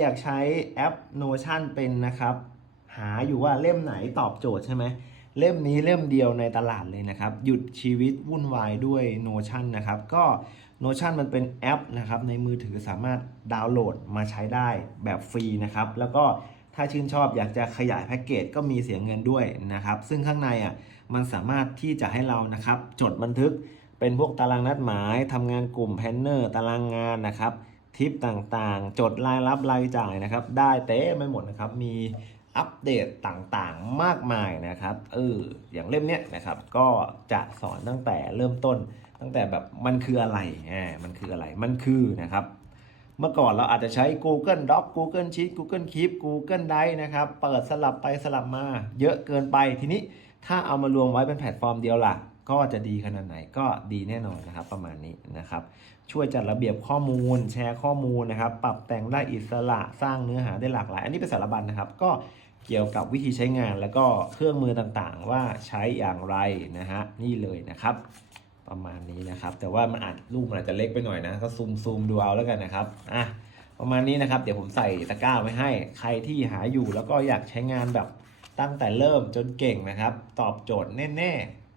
อยากใช้แอป Notion เป็นนะครับ หาอยู่ว่าเล่มไหนตอบโจทย์ใช่ไหมเล่มนี้เล่มเดียวในตลาดเลยนะครับ หยุดชีวิตวุ่นวายด้วย Notion นะครับ ก็ Notion มันเป็นแอปนะครับในมือถือสามารถดาวน์โหลดมาใช้ได้แบบฟรีนะครับ แล้วก็ถ้าชื่นชอบอยากจะขยายแพ็กเกจก็มีเสียเงินด้วยนะครับ ซึ่งข้างในอะมันสามารถที่จะให้เรานะครับ จดบันทึกเป็นพวกตารางนัดหมายทำงานกลุ่มแพนเนอร์ ตารางงานนะครับ ทิปต่างๆ จดรายรับรายจ่ายนะครับ ได้เต้ไม่หมดนะครับ มีอัปเดตต่างๆมากมายนะครับ เออ อย่างเล่มเนี้ยนะครับ ก็จะสอนตั้งแต่เริ่มต้น ตั้งแต่แบบมันคืออะไรอ่ามันคืออะไร มันคือนะครับ เมื่อก่อนเราอาจจะใช้ Google Doc Google Sheet Google Keep Google Drive นะครับ เปิดสลับไปสลับมา เยอะเกินไป ทีนี้ถ้าเอามารวมไว้เป็นแพลตฟอร์มเดียวล่ะ ก็จะดีขนาดไหนก็ดีแน่นอนนะครับประมาณนี้นะครับ ช่วยจัดระเบียบข้อมูล แชร์ข้อมูลนะครับ ปรับแต่งได้อิสระสร้างเนื้อหาได้หลากหลาย อันนี้เป็นสารบัญนะครับ ก็เกี่ยวกับวิธีใช้งานแล้วก็เครื่องมือต่างๆ ว่าใช้อย่างไรนะฮะนี่เลยนะครับ ประมาณนี้นะครับ แต่ว่ามันอาจรูปมันอาจจะเล็กไปหน่อยนะก็ซูมซูมดูเอาแล้วกันนะครับอะประมาณนี้นะครับ เดี๋ยวผมใส่ตะกร้าไว้ให้ใครที่หาอยู่แล้วก็อยากใช้งานแบบตั้งแต่เริ่มจนเก่งนะครับ ตอบโจทย์แน่ ๆ